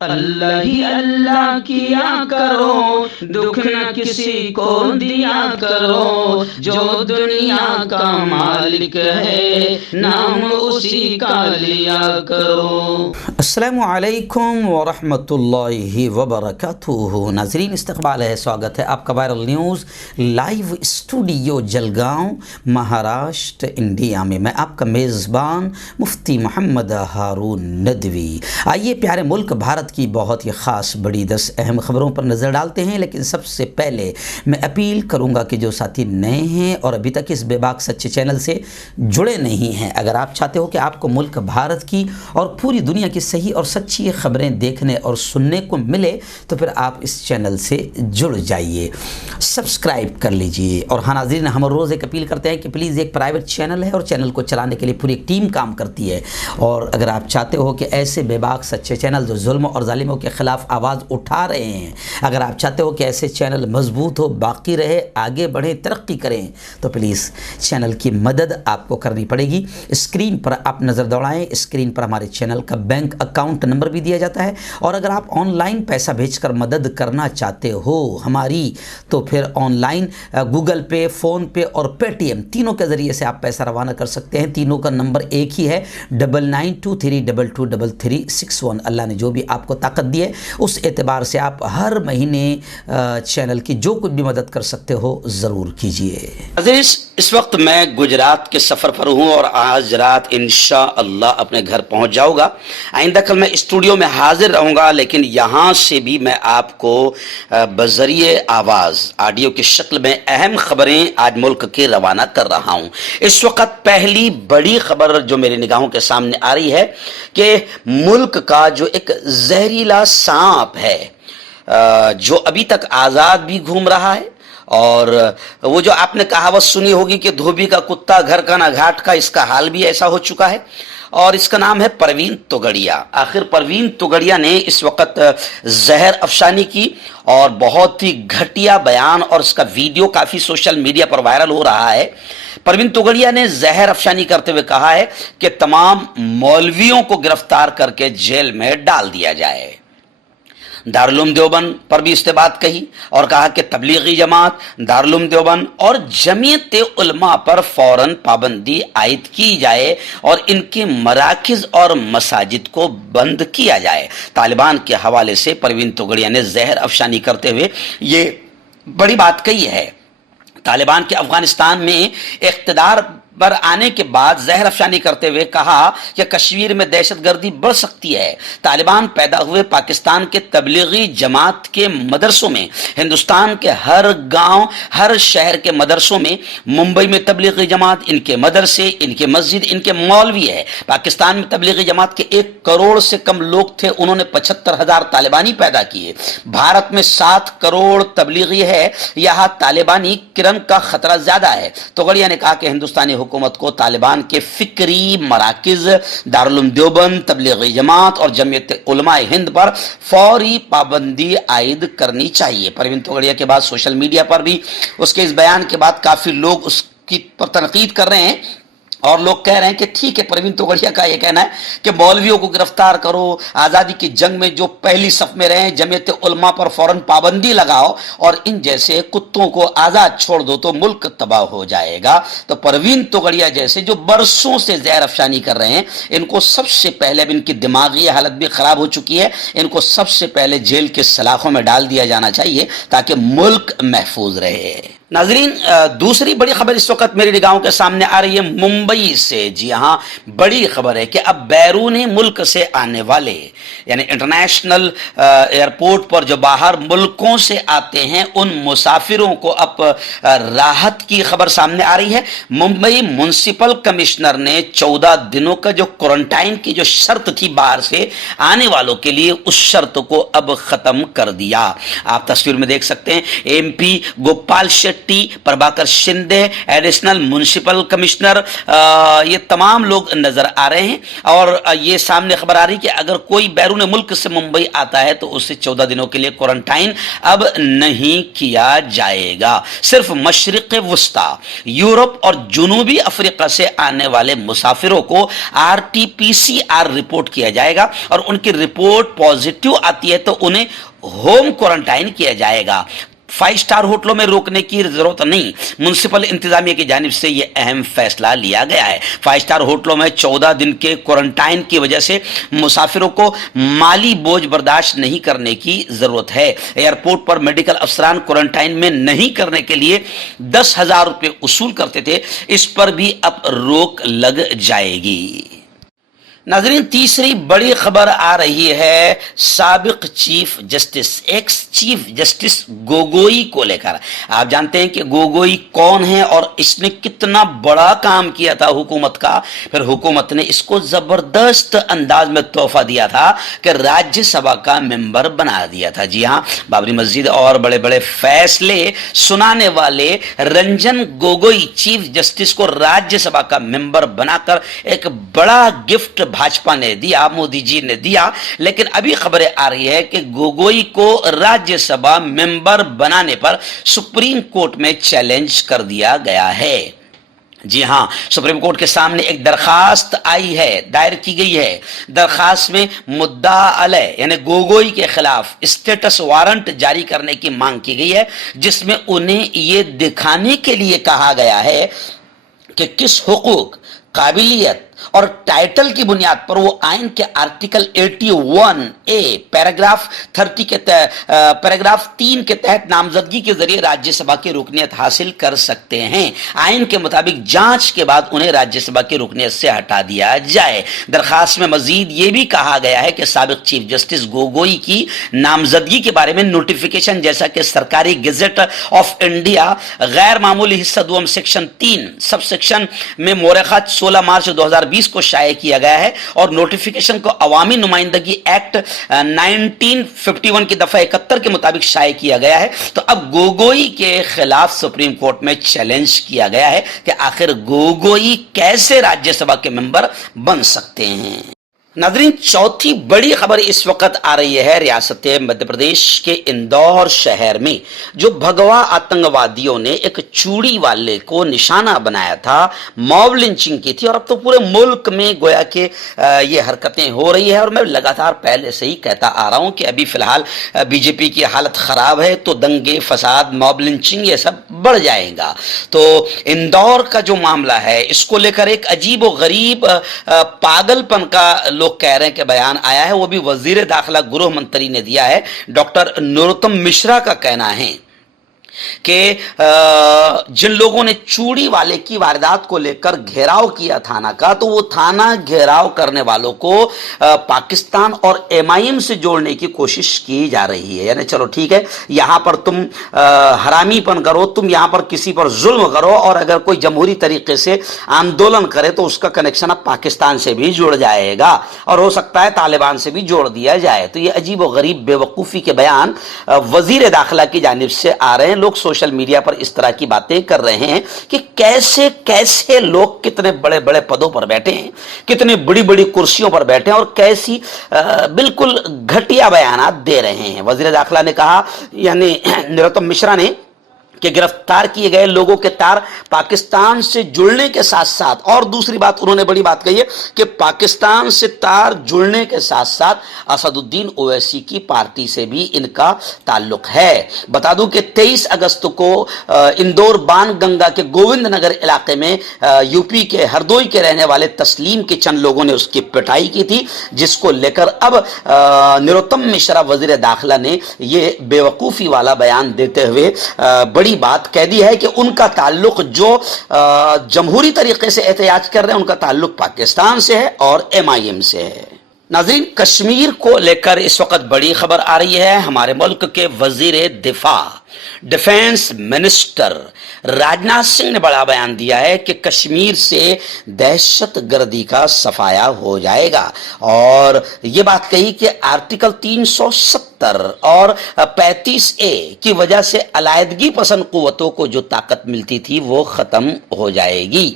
اللہ ہی اللہ کیا کرو، دکھ نہ کسی کو دیا کرو، جو دنیا کا مالک ہے نام اسی کا لیا کرو۔ السلام علیکم ورحمۃ اللہ وبرکاتہ۔ ناظرین استقبال ہے، سواگت ہے آپ کا viral news live studio Jalgaon Maharashtra India میں۔ میں آپ کا میزبان مفتی محمد ہارون ندوی۔ آئیے پیارے ملک بھارت کی بہت ہی خاص بڑی 10 اہم خبروں پر نظر ڈالتے ہیں، لیکن سب سے پہلے میں اپیل کروں گا کہ جو ساتھی نئے ہیں اور ابھی تک اس بے باک سچے چینل سے جڑے نہیں ہیں، اگر آپ چاہتے ہو کہ آپ کو ملک بھارت کی اور پوری دنیا کی صحیح اور سچی خبریں دیکھنے اور سننے کو ملے تو پھر آپ اس چینل سے جڑ جائیے، سبسکرائب کر لیجئے۔ اور ہاں ناظرین، ہم روز ایک اپیل کرتے ہیں کہ پلیز ایک پرائیویٹ چینل ہے اور چینل کو چلانے کے لیے پوری ایک ٹیم کام کرتی ہے، اور اگر آپ چاہتے ہو کہ ایسے بے باک سچے چینل جو ظلم اور ظالموں کے خلاف آواز اٹھا رہے ہیں، اگر آپ چاہتے ہو کہ ایسے چینل مضبوط ہو، باقی رہے، آگے بڑھیں، ترقی کریں، تو پلیز چینل کی مدد آپ کو کرنی پڑے گی۔ اسکرین پر آپ نظر دوڑائیں، اسکرین پر ہمارے چینل کا بینک اکاؤنٹ نمبر بھی دیا جاتا ہے، اور اگر آپ آن لائن پیسہ بھیج کر مدد کرنا چاہتے ہو ہماری، تو پھر online Google Pay, PhonePe اور پے ٹی ایم تینوں کے ذریعے سے آپ پیسہ روانہ کر سکتے ہیں۔ تینوں کا نمبر ایک ہی ہے، 9923222361۔ اللہ نے جو بھی آپ کو طاقت دی ہے اس اعتبار سے آپ ہر مہینے چینل کی جو کچھ بھی مدد کر سکتے ہو ضرور کیجئے۔ اس وقت میں گجرات کے سفر پر ہوں اور آج رات انشاءاللہ اپنے گھر پہنچ جاؤں گا۔ آئندہ کل میں اسٹوڈیو میں حاضر رہوں گا، لیکن یہاں سے بھی میں آپ کو بذریعہ آواز آڈیو کی شکل میں اہم خبریں آج ملک کے روانہ کر رہا ہوں۔ اس وقت پہلی بڑی خبر جو میری نگاہوں کے سامنے آ رہی ہے کہ ملک کا جو ایک زہریلا سانپ ہے جو ابھی تک آزاد بھی گھوم رہا ہے، اور وہ جو آپ نے کہاوت سنی ہوگی کہ دھوبی کا کتا گھر کا نہ گھاٹ کا، اس کا حال بھی ایسا ہو چکا ہے، اور اس کا نام ہے پروین توگڑیا۔ آخر پروین توگڑیا نے اس وقت زہر افشانی کی اور بہت ہی گھٹیا بیان، اور اس کا ویڈیو کافی سوشل میڈیا پر وائرل ہو رہا ہے۔ پروین توگڑیا نے زہر افشانی کرتے ہوئے کہا ہے کہ تمام مولویوں کو گرفتار کر کے جیل میں ڈال دیا جائے۔ دارالعلوم دیوبند پر بھی اس نے بات کہی اور کہا کہ تبلیغی جماعت، دارالعلوم دیوبند اور جمعیت علماء پر فوراً پابندی عائد کی جائے اور ان کے مراکز اور مساجد کو بند کیا جائے۔ طالبان کے حوالے سے پروین توگڑیا نے زہر افشانی کرتے ہوئے یہ بڑی بات کہی ہے۔ طالبان کے افغانستان میں اقتدار پر آنے کے بعد زہر افشانی کرتے ہوئے کہا کہ کشمیر میں دہشت گردی بڑھ سکتی ہے۔ طالبان پیدا ہوئے پاکستان کے تبلیغی جماعت کے مدرسوں میں، ہندوستان کے ہر گاؤں، ہر شہر کے مدرسوں میں، ممبئی میں تبلیغی جماعت، ان کے مدرسے، ان کے مسجد، ان کے مولوی ہے۔ پاکستان میں تبلیغی جماعت کے 1 کروڑ سے کم لوگ تھے، انہوں نے 75,000 طالبانی پیدا کیے۔ بھارت میں 7 کروڑ تبلیغی ہے، یہاں طالبانی کرن کا خطرہ زیادہ ہے۔ توگڑیا نے کہا کہ ہندوستانی حکومت کو طالبان کے فکری مراکز، دارالعلوم دیوبند، تبلیغی جماعت اور جمعیت علماء ہند پر فوری پابندی عائد کرنی چاہیے۔ پروین توگڑیا کے بعد سوشل میڈیا پر بھی اس کے اس بیان کے بعد کافی لوگ اس کی پر تنقید کر رہے ہیں، اور لوگ کہہ رہے ہیں کہ ٹھیک ہے، پروین توگڑیا کا یہ کہنا ہے کہ مولویوں کو گرفتار کرو، آزادی کی جنگ میں جو پہلی صف میں رہے، جمعیت علماء پر فوراً پابندی لگاؤ اور ان جیسے کتوں کو آزاد چھوڑ دو تو ملک تباہ ہو جائے گا۔ تو پروین توگڑیا جیسے جو برسوں سے زہر افشانی کر رہے ہیں، ان کو سب سے پہلے، اب ان کی دماغی حالت بھی خراب ہو چکی ہے، ان کو سب سے پہلے جیل کے سلاخوں میں ڈال دیا جانا چاہیے تاکہ ملک محفوظ رہے۔ ناظرین، دوسری بڑی خبر اس وقت میری نگاہوں کے سامنے آ رہی ہے ممبئی سے۔ جی ہاں، بڑی خبر ہے کہ اب بیرون ملک سے آنے والے، یعنی انٹرنیشنل ایئرپورٹ پر جو باہر ملکوں سے آتے ہیں، ان مسافروں کو اب راحت کی خبر سامنے آ رہی ہے۔ ممبئی میونسپل کمشنر نے 14 دنوں کا جو کوارنٹائن کی جو شرط تھی باہر سے آنے والوں کے لیے، اس شرط کو اب ختم کر دیا۔ آپ تصویر میں دیکھ سکتے ہیں، M P Gopal Shetty Shetty, Prabhakar Shinde, additional municipal commissioner, ये तमाम लोग नजर आ रहे हैं। और ये सामने खबर आ रही कि अगर कोई बैरून मुल्क से मुंबई आता है तो उसे 14 दिनों के लिए क्वारंटाइन अब नहीं किया जाएगा। सिर्फ मशरिक वस्ता, यूरोप और जुनूबी अफ्रीका से आने वाले मुसाफिरों को RT-PCR रिपोर्ट किया जाएगा और उनकी रिपोर्ट पॉजिटिव आती है तो उन्हें होम क्वारंटाइन किया जाएगा। 5 स्टार होटलों में रोकने की जरूरत नहीं। म्युनिसिपल इंतजामिया की जानिब से यह अहम फैसला लिया गया है। 5 स्टार होटलों में 14 दिन के क्वारंटाइन की वजह से मुसाफिरों को माली बोझ बर्दाश्त नहीं करने की जरूरत है। एयरपोर्ट पर मेडिकल अफसरान क्वारंटाइन में नहीं करने के लिए 10,000 रुपये वसूल करते थे, इस पर भी अब रोक लग जाएगी। नाज़रीन, तीसरी बड़ी खबर आ रही है साबिक chief justice, ex chief justice Gogoi को लेकर। आप जानते हैं कि गोगोई कौन है और इसने कितना बड़ा काम किया था हुकूमत का। फिर हुकूमत ने इसको जबरदस्त अंदाज में तोहफा दिया था कि राज्यसभा का मेंबर बना दिया था। जी हाँ, बाबरी मस्जिद और बड़े बड़े फैसले सुनाने वाले रंजन गोगोई चीफ जस्टिस को राज्यसभा का मेंबर बनाकर एक बड़ा गिफ्ट भाजपा ने दिया, मोदी जी ने दिया। लेकिन अभी खबरें आ रही है कि गोगोई को राज्यसभा मेंबर बनाने पर सुप्रीम कोर्ट में चैलेंज कर दिया गया है। जी हां, सुप्रीम कोर्ट के सामने एक दरखास्त आई है, दायर की गई है। दरखास्त में मुद्दा अलय यानी गोगोई के खिलाफ स्टेटस वारंट जारी करने की मांग की गई है, जिसमें उन्हें यह दिखाने के लिए कहा गया है कि किस हुकूक, काबिलियत और टाइटल की बुनियाद पर वो आइन के आर्टिकल 81A पैराग्राफ 30 के पैराग्राफ 3 के तहत नामजदगी के जरिए राज्यसभा की रुकनियत हासिल कर सकते हैं। आइन के मुताबिक जांच के बाद उन्हें राज्यसभा की रुकनियत से हटा दिया जाए। दरखास्त में मजीद ये भी कहा गया है कि साबिक चीफ जस्टिस गोगोई की नामजदगी के बारे में नोटिफिकेशन जैसा कि सरकारी गजेट ऑफ इंडिया गैर मामूली हिस्सा 2 सेक्शन 3 सब सेक्शन में मोरखा 16 मार्च 2020 को शाये किया गया है और नोटिफिकेशन को अवामी नुमाइंदगी एक्ट 1951 की दफा 71 के मुताबिक शाये किया गया है। तो अब गोगोई के खिलाफ सुप्रीम कोर्ट में चैलेंज किया गया है कि आखिर गोगोई कैसे राज्यसभा के मेंबर बन सकते हैं। नाज़रीन, चौथी बड़ी खबर इस वक्त आ रही है रियासत मध्य प्रदेश के इंदौर शहर में जो भगवा आतंकवादियों ने एक चूड़ी वाले को निशाना बनाया था, मॉब लिंचिंग की थी और अब तो पूरे मुल्क में गोया के ये हरकतें हो रही है। और मैं लगातार पहले से ही कहता आ रहा हूं कि अभी फिलहाल बीजेपी की हालत खराब है तो दंगे फसाद, मॉब लिंचिंग ये सब बढ़ जाएगा। तो इंदौर का जो मामला है इसको लेकर एक अजीब व गरीब पागलपन का लोग कह रहे हैं कि बयान आया है, वो भी वजीर दाखिला गृह मंत्री ने दिया है। डॉक्टर नरोत्तम मिश्रा का कहना है कि जिन लोगों ने चूड़ी वाले की वारदात को लेकर घेराव किया थाना का, तो वो थाना घेराव करने वालों को पाकिस्तान और MIM से जोड़ने की कोशिश की जा रही है। यानी चलो ठीक है, यहां पर तुम हरामीपन करो, तुम यहां पर किसी पर जुल्म करो और अगर कोई जमहूरी तरीके से आंदोलन करे तो उसका कनेक्शन अब पाकिस्तान से भी जुड़ जाएगा और हो सकता है तालिबान से भी जोड़ दिया जाए। तो ये अजीब व गरीब बेवकूफ़ी के बयान वजीर दाखिला की जानिब से आ रहे हैं। लोग सोशल मीडिया पर इस तरह की बातें कर रहे हैं कि कैसे कैसे लोग कितने बड़े बड़े पदों पर बैठे हैं, कितने बड़ी बड़ी कुर्सियों पर बैठे हैं और कैसी बिल्कुल घटिया बयानात दे रहे हैं। वजीर दाखिला ने कहा, यानी नरोत्तम मिश्रा ने, कि गिरफ्तार किए गए लोगों के तार पाकिस्तान से जुड़ने के साथ साथ, और दूसरी बात उन्होंने बड़ी बात कही है कि पाकिस्तान से तार जुड़ने के साथ साथ असदुद्दीन ओवैसी की पार्टी से भी इनका ताल्लुक है। बता दूं कि 23 अगस्त को इंदौर बाण गंगा के गोविंद नगर इलाके में यूपी के हरदोई के रहने वाले तस्लीम के चंद लोगों ने उसकी पिटाई की थी, जिसको लेकर अब नरोत्तम मिश्रा वजीर दाखिला ने यह बेवकूफ़ी वाला बयान देते हुए बड़ी बात कह दी है कि उनका ताल्लुक जो जमहूरी तरीके से एहतियाज कर रहे हैं उनका ताल्लुक पाकिस्तान से है और MIM से है। नाज़रीन, कश्मीर को लेकर इस वक्त बड़ी खबर आ रही है। हमारे मुल्क के वजीर दिफा, डिफेंस मिनिस्टर राजनाथ सिंह ने बड़ा बयान दिया है कि कश्मीर से दहशतगर्दी का सफाया हो जाएगा और ये बात कही कि आर्टिकल 370 370 اور 35A کی وجہ سے علیحدگی پسند قوتوں کو جو طاقت ملتی تھی وہ ختم ہو جائے گی،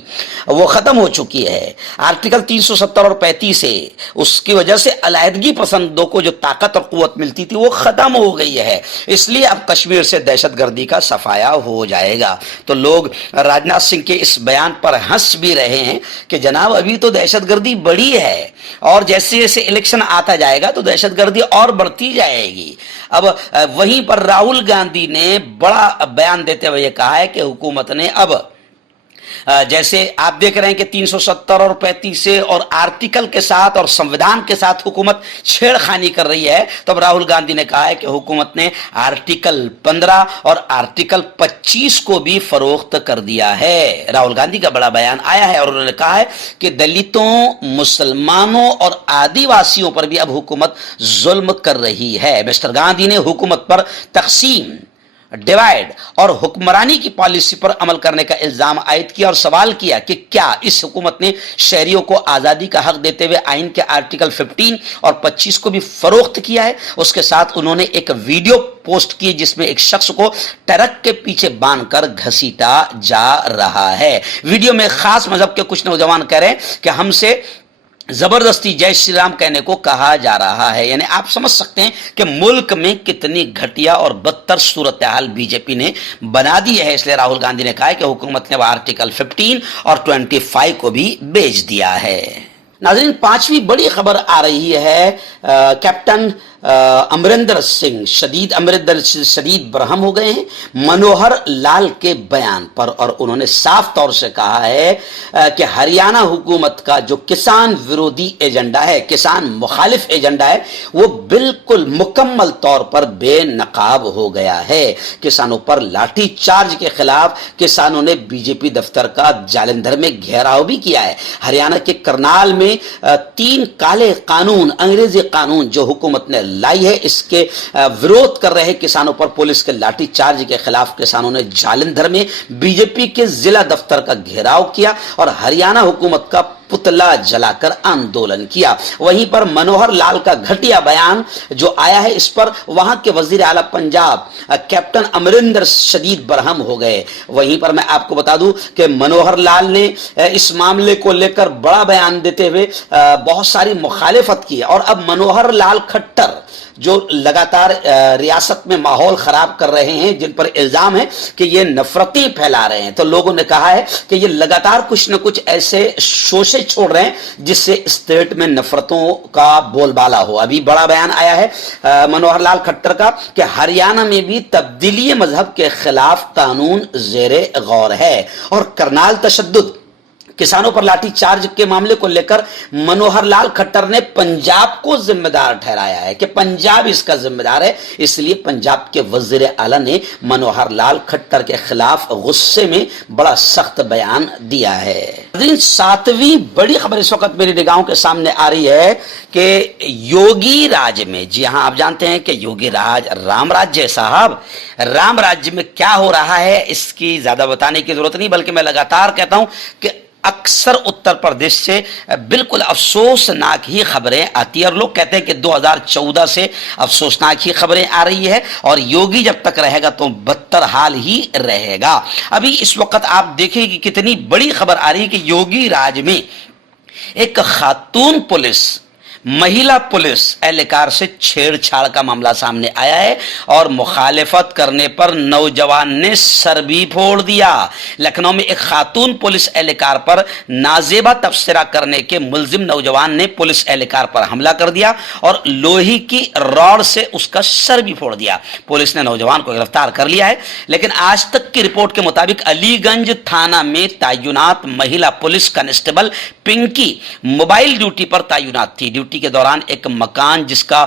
وہ ختم ہو چکی ہے۔ آرٹیکل 370 اور 35A اس کی وجہ سے علیحدگی پسندوں کو جو طاقت اور قوت ملتی تھی وہ ختم ہو گئی ہے، اس لیے اب کشمیر سے دہشت گردی کا صفایا ہو جائے گا۔ تو لوگ راجناتھ سنگھ کے اس بیان پر ہنس بھی رہے ہیں کہ جناب ابھی تو دہشت گردی بڑی ہے اور جیسے جیسے الیکشن آتا جائے گا تو دہشت گردی اور بڑھتی جائے گی۔ اب وہیں پر راہل گاندھی نے بڑا بیان دیتے ہوئے یہ کہا ہے کہ حکومت نے اب جیسے آپ دیکھ رہے ہیں کہ 370 اور 35 اور آرٹیکل کے ساتھ اور سنویدھان کے ساتھ حکومت چھیڑ خانی کر رہی ہے، تو اب راہل گاندھی نے کہا ہے کہ حکومت نے آرٹیکل 15 اور آرٹیکل 25 کو بھی فروخت کر دیا ہے۔ راہل گاندھی کا بڑا بیان آیا ہے اور انہوں نے کہا ہے کہ دلتوں، مسلمانوں اور آدیواسیوں پر بھی اب حکومت ظلم کر رہی ہے۔ مسٹر گاندھی نے حکومت پر تقسیم، ڈیوائیڈ اور حکمرانی کی پالیسی پر عمل کرنے کا الزام عائد کیا اور سوال کیا کہ کیا اس حکومت نے شہریوں کو آزادی کا حق دیتے ہوئے آئین کے آرٹیکل 15 اور 25 کو بھی فروخت کیا ہے۔ اس کے ساتھ انہوں نے ایک ویڈیو پوسٹ کی جس میں ایک شخص کو ٹرک کے پیچھے باندھ کر گھسیٹا جا رہا ہے۔ ویڈیو میں خاص مذہب کے کچھ نوجوان کہہ رہے ہیں کہ ہم سے زبردستی جے شری رام کہنے کو کہا جا رہا ہے۔ یعنی آپ سمجھ سکتے ہیں کہ ملک میں کتنی گھٹیا اور بدتر صورتحال بی جے پی نے بنا دی ہے، اس لیے راہل گاندھی نے کہا ہے کہ حکومت نے وہ آرٹیکل 15 اور 25 کو بھی بیچ دیا ہے۔ ناظرین، پانچویں بڑی خبر آ رہی ہے کیپٹن امریندر سنگھ شدید برہم ہو گئے ہیں منوہر لال کے بیان پر، اور انہوں نے صاف طور سے کہا ہے کہ ہریانہ حکومت کا جو کسان ورودی ایجنڈا ہے، کسان مخالف ایجنڈا ہے، وہ بالکل مکمل طور پر بے نقاب ہو گیا ہے۔ کسانوں پر لاٹھی چارج کے خلاف کسانوں نے بی جے پی دفتر کا جالندھر میں گھیراؤ بھی کیا ہے۔ ہریانہ کے کرنال میں 3 کالے قانون، انگریزی قانون جو حکومت نے لائی ہے، اس کے ورود کر رہے کسانوں پر پولیس کے لاٹھی چارج کے خلاف کسانوں نے جالندھر میں بی جے پی کے ضلع دفتر کا گھیراؤ کیا اور ہریانہ حکومت کا پتلا جلا کر آندولن کیا۔ وہیں پر منوہر لال کا گھٹیا بیان جو آیا ہے، اس پر وہاں کے وزیر اعلیٰ پنجاب کیپٹن امریندر شدید برہم ہو گئے۔ وہیں پر میں آپ کو بتا دوں کہ منوہر لال نے اس معاملے کو لے کر بڑا بیان دیتے ہوئے بہت ساری مخالفت کی، اور اب منوہر لال کھٹر جو لگاتار ریاست میں ماحول خراب کر رہے ہیں، جن پر الزام ہے کہ یہ نفرتیں پھیلا رہے ہیں، تو لوگوں نے کہا ہے کہ یہ لگاتار کچھ نہ کچھ ایسے شوشے چھوڑ رہے ہیں جس سے اسٹیٹ میں نفرتوں کا بول بالا ہو۔ ابھی بڑا بیان آیا ہے منوہر لال کھٹر کا کہ ہریانہ میں بھی تبدیلی مذہب کے خلاف قانون زیر غور ہے، اور کرنال تشدد، کسانوں پر لاٹھی چارج کے معاملے کو لے کر منوہر لال کھٹر نے پنجاب کو ذمہ دار ٹھہرایا ہے کہ پنجاب اس کا ذمہ دار ہے، اس لیے پنجاب کے وزیر اعلیٰ نے منوہر لال کھٹر کے خلاف غصے میں بڑا سخت بیان دیا ہے۔ 7ویں بڑی خبر اس وقت میری نگاہوں کے سامنے آ رہی ہے کہ یوگی راج میں، جی ہاں آپ جانتے ہیں کہ یوگی راج رام راجیہ صاحب، رام راجیہ میں کیا ہو رہا ہے اس کی زیادہ بتانے کی ضرورت نہیں، بلکہ میں لگاتار کہتا ہوں کہ اکثر اتر پردیش سے بالکل افسوسناک ہی خبریں آتی ہیں، اور لوگ کہتے ہیں کہ 2014 سے افسوسناک ہی خبریں آ رہی ہے، اور یوگی جب تک رہے گا تو بدتر حال ہی رہے گا۔ ابھی اس وقت آپ دیکھیں کہ کتنی بڑی خبر آ رہی ہے کہ یوگی راج میں ایک خاتون پولیس، مہیلا پولیس اہلکار سے چھیڑ چھاڑ کا معاملہ سامنے آیا ہے، اور مخالفت کرنے پر نوجوان نے سر بھی پھوڑ دیا۔ لکھنؤ میں ایک خاتون پولیس اہلکار پر نازیبا تبصرہ کرنے کے ملزم نوجوان نے پولیس اہلکار پر حملہ کر دیا اور لوہے کی راڈ سے اس کا سر بھی پھوڑ دیا۔ پولیس نے نوجوان کو گرفتار کر لیا ہے، لیکن آج تک کی رپورٹ کے مطابق علی گنج تھانہ میں تعینات مہیلا police constable Pinky mobile duty پر تعینات تھی۔ ڈیوٹی کے دوران ایک مکان جس کا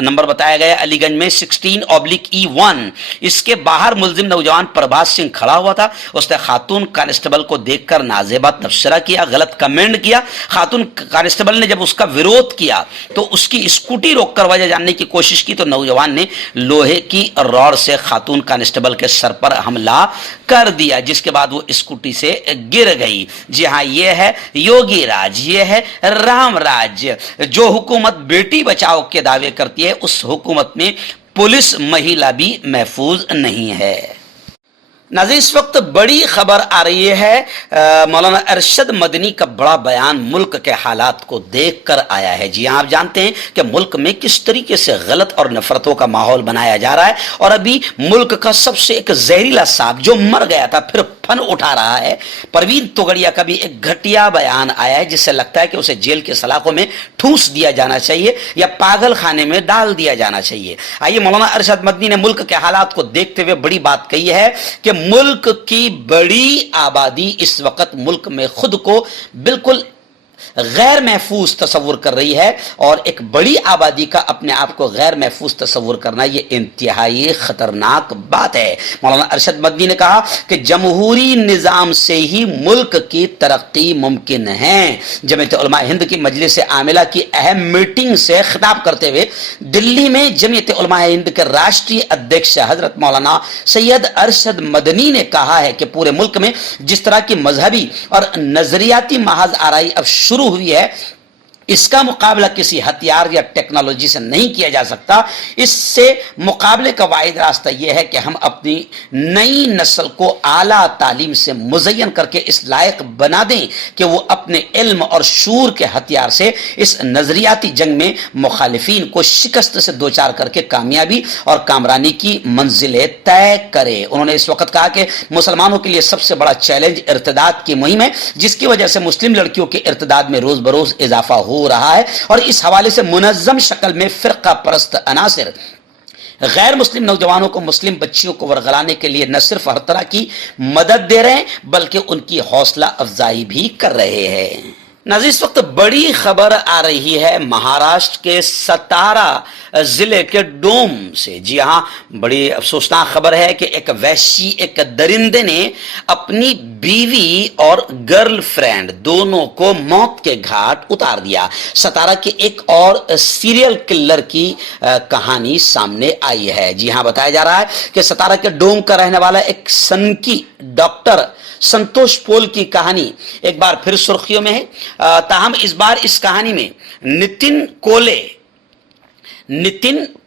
نمبر بتایا گیا علی گنج میں 16/E1، اس کے باہر ملزم نوجوان پربھاس سنگھ کھڑا ہوا تھا۔ اس نے خاتون کانسٹیبل کو دیکھ کر نازیبا تبصرہ کیا، غلط کمنٹ کیا۔ خاتون کانسٹیبل نے جب اس کا وروध کیا تو اس کی اسکوٹی روک کر وجہ جاننے کی کوشش کی تو نوجوان نے لوہے کی راڈ سے خاتون کانسٹیبل کے سر پر حملہ کر دیا، جس کے بعد وہ اسکوٹی سے گر گئی۔ جی ہاں، یہ ہے یوگی راج، یہ ہے رام راج۔ जो हुकूमत बेटी बचाओ के दावे करती है उस हुकूमत में पुलिस महिला भी महफूज नहीं है। नाज़रीन, इस वक्त बड़ी खबर आ रही है, मौलाना अरशद मदनी का बड़ा बयान मुल्क के हालात को देख कर आया है। जी हाँ, आप जानते हैं कि मुल्क में किस तरीके से गलत और नफरतों का माहौल बनाया जा रहा है और अभी मुल्क का सबसे एक जहरीला सांप जो मर गया था फिर फन उठा रहा है। परवीन तोगड़िया का भी एक घटिया बयान आया है जिससे लगता है कि उसे जेल के सलाखों में ठूस दिया जाना चाहिए या पागल खाने में डाल दिया जाना चाहिए। आइए, मौलाना अरशद मदनी ने मुल्क के हालात को देखते हुए बड़ी बात कही है कि मुल्क की बड़ी आबादी इस वक्त मुल्क में खुद को बिल्कुल गैर महफूज तस्वुर कर रही है और एक बड़ी आबादी का अपने आप को गैर महफूज तस्वुर करना यह इंतहाई खतरनाक बात है। मौलाना अरशद मदनी ने कहा कि जमहूरी निज़ाम से ही मुल्क की तरक्की मुमकिन है। जमीयत उलमा हिंद की मजलिस आमिला की अहम मीटिंग से खिताब करते हुए दिल्ली में जमीयत उलमा हिंद के राष्ट्रीय अध्यक्ष हजरत मौलाना सैयद अरशद मदनी ने कहा है कि पूरे मुल्क में जिस तरह की मजहबी और नजरियाती महाज आराई अब शुरू हुई है, इसका मुकाबला किसी हथियार या टेक्नोलॉजी से नहीं किया जा सकता। इससे मुकाबले का वाहिद रास्ता यह है कि हम अपनी नई नस्ल को आला तालीम से मुज़य्यन करके इस लायक बना दें कि वो अपने इल्म और शूर के हथियार से इस नजरियाती जंग में मुखालिफिन को शिकस्त से दो चार करके कामयाबी और कामरानी की मंजिलें तय करे। उन्होंने इस वक्त कहा कि मुसलमानों के लिए सबसे बड़ा चैलेंज इर्तिदाद की मुहिम है, जिसकी वजह से मुस्लिम लड़कियों के इर्तिदाद में रोज बरोज इजाफा हो रहा है और इस हवाले से मुनज़्ज़म शक्ल में फिरका परस्त अनासिर गैर मुस्लिम नौजवानों को, मुस्लिम बच्चियों को वरगलाने के लिए न सिर्फ हर तरह की मदद दे रहे हैं बल्कि उनकी हौसला अफजाई भी कर रहे हैं। नाज़रीन, इस वक्त बड़ी खबर आ रही है महाराष्ट्र के सतारा जिले के डोम से। जी हाँ, बड़ी अफसोसनाक खबर है कि एक वहशी, एक दरिंदे ने अपनी बीवी और गर्लफ्रेंड दोनों को मौत के घाट उतार दिया। सतारा के एक और सीरियल किलर की कहानी सामने आई है। जी हाँ, बताया जा रहा है कि सतारा के डोम का रहने वाला एक सनकी डॉक्टर संतोष पोल की कहानी एक बार फिर सुर्खियों में है। ताहम इस बार इस कहानी में नितिन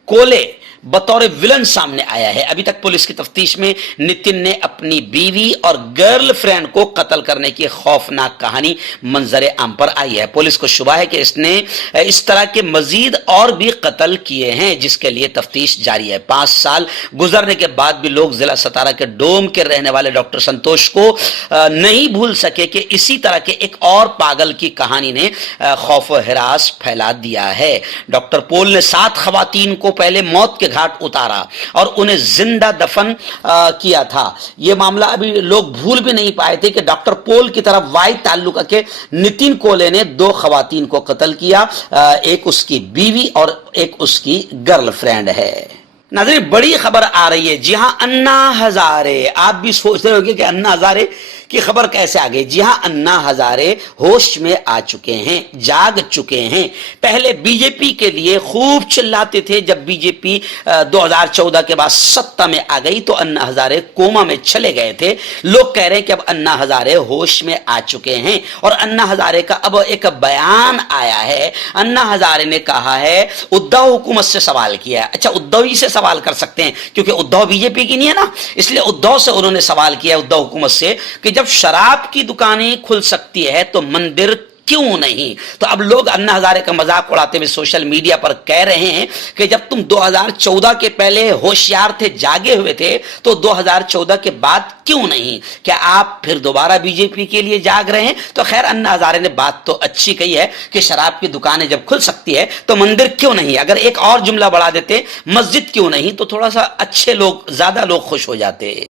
कोले बतौर विलन सामने आया है। अभी तक पुलिस की तफ्तीश में नितिन ने अपनी बीवी और गर्लफ्रेंड को कत्ल करने की खौफनाक कहानी मंजर आम पर आई है। पुलिस को शुबा है कि इसने इस तरह के मजीद और भी कत्ल किए हैं, जिसके लिए तफ्तीश जारी है। 5 साल गुजरने के बाद भी लोग जिला सतारा के डोम के रहने वाले डॉक्टर संतोष को नहीं भूल सके कि इसी तरह के एक और पागल की कहानी ने खौफ हिरास फैला दिया है। डॉक्टर पोल ने 7 खवातीन को पहले मौत के घाट उतारा और उन्हें जिंदा दफन किया था। यह मामला अभी लोग भूल भी नहीं पाए थे कि डॉक्टर पोल की तरफ वाई ताल्लुका के नितिन कोले ने 2 खवातीन को कत्ल किया। एक उसकी बीवी और एक उसकी गर्लफ्रेंड है। नाज़रीन, बड़ी खबर आ रही है। जी हां, अन्ना हजारे, आप भी सोच रहे होंगे कि अन्ना हजारे की खबर कैसे आ गई। जी हां, अन्ना हजारे होश में आ चुके हैं, जाग चुके हैं। पहले बीजेपी के लिए खूब चिल्लाते थे। जब बीजेपी 2014 के बाद सत्ता में आ गई तो अन्ना हजारे कोमा में चले गए थे। लोग कह रहे हैं कि अब अन्ना हजारे होश में आ चुके हैं और अन्ना हजारे का अब एक बयान आया है। अन्ना हजारे ने कहा है, उद्धव हुकूमत से सवाल किया है। अच्छा, उद्धव ही से सवाल कर सकते हैं क्योंकि उद्धव बीजेपी की नहीं है ना, इसलिए उद्धव से उन्होंने सवाल किया है, उद्धव हुकूमत से, कि जब शराब की दुकानें खुल सकती है तो मंदिर क्यों नहीं। तो अब लोग अन्ना हजारे का मजाक उड़ाते हुए सोशल मीडिया पर कह रहे हैं कि जब तुम 2014 के पहले होशियार थे, जागे हुए थे, तो 2014 के बाद क्यों नहीं। क्या आप फिर दोबारा बीजेपी के लिए जाग रहे हैं। तो खैर, अन्ना हजारे ने बात तो अच्छी कही है कि शराब की दुकानें जब खुल सकती है तो मंदिर क्यों नहीं। अगर एक और जुमला बढ़ा देते, मस्जिद क्यों नहीं, तो थोड़ा सा अच्छे लोग, ज्यादा लोग खुश हो जाते।